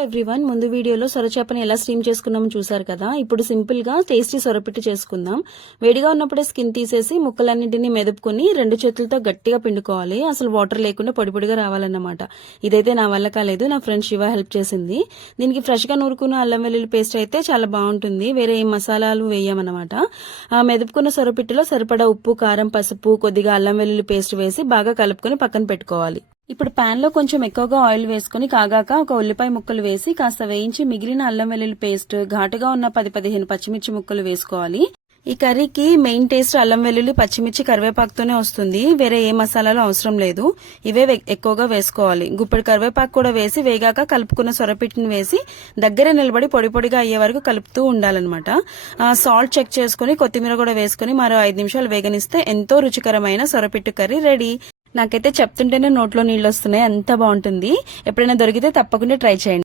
Everyone, ముందు వీడియోలో సొరచేపని ఎలా స్టీమ్ చేసుకున్నామో చూసారు కదా. ఇప్పుడు సింపుల్ గా టేస్టీ సొరపిట్టు చేసుకుందాం. వేడిగా ఉన్నప్పుడే స్కిన్ తీసేసి ముక్కలన్నింటినీ మెదుపుకొని 2 చేతులతో గట్టిగా పిండుకోవాలి. అసలు వాటర్ లేకుండా పొడి పొడిగా రావాలన్నమాట. ఇదైతే నా వల్ల కాలేదు, నా ఫ్రెండ్ శివ హెల్ప్ చేసింది. దీనికి ఫ్రెష్ గా నూరుకున్న అల్లం వెల్లుల్లి పేస్ట్ అయితే చాలా బాగుంటుంది. వేరే ఏం మసాలాలు వేయమన్నమాట. ఆ మెదుపుకున్న సొరపిట్టులో సరిపడా ఉప్పు, కారం, పసుపు, కొద్దిగా అల్లం వెల్లుల్లి పేస్ట్ వేసి బాగా కలుపుకొని పక్కన పెట్టుకోవాలి. ఇప్పుడు పాన్ లో కొంచెం ఎక్కువగా ఆయిల్ వేసుకుని కాగాక ఒక ఉల్లిపాయ ముక్కలు వేసి కాస్త వేయించి మిగిలిన అల్లం వెల్లుల్లి పేస్ట్, ఘాటుగా ఉన్న 10-15 పచ్చిమిర్చి ముక్కలు వేసుకోవాలి. ఈ కర్రీకి మెయిన్ టేస్ట్ అల్లం వెల్లుల్లి, పచ్చిమిర్చి, కరివేపాకుతోనే వస్తుంది. వేరే ఏ మసాలాలు అవసరం లేదు. ఇవే ఎక్కువగా వేసుకోవాలి. గుప్పెడు కరివేపాకు కూడా వేసి వేగాక కలుపుకున్న సొరపిట్టుని వేసి దగ్గర నిలబడి పొడి పొడిగా అయ్యే వరకు కలుపుతూ ఉండాలన్నమాట. సాల్ట్ చెక్ చేసుకుని కొత్తిమీర కూడా వేసుకుని మరో 5 నిమిషాలు వేగనిస్తే ఎంతో రుచికరమైన సొరపిట్టు కర్రీ రెడీ. నాకైతే చెప్తుంటేనే నోట్లో నీళ్ళు వస్తున్నాయి, అంత బాగుంటుంది. ఎప్పుడైనా దొరికితే తప్పకుండా ట్రై చేయండి.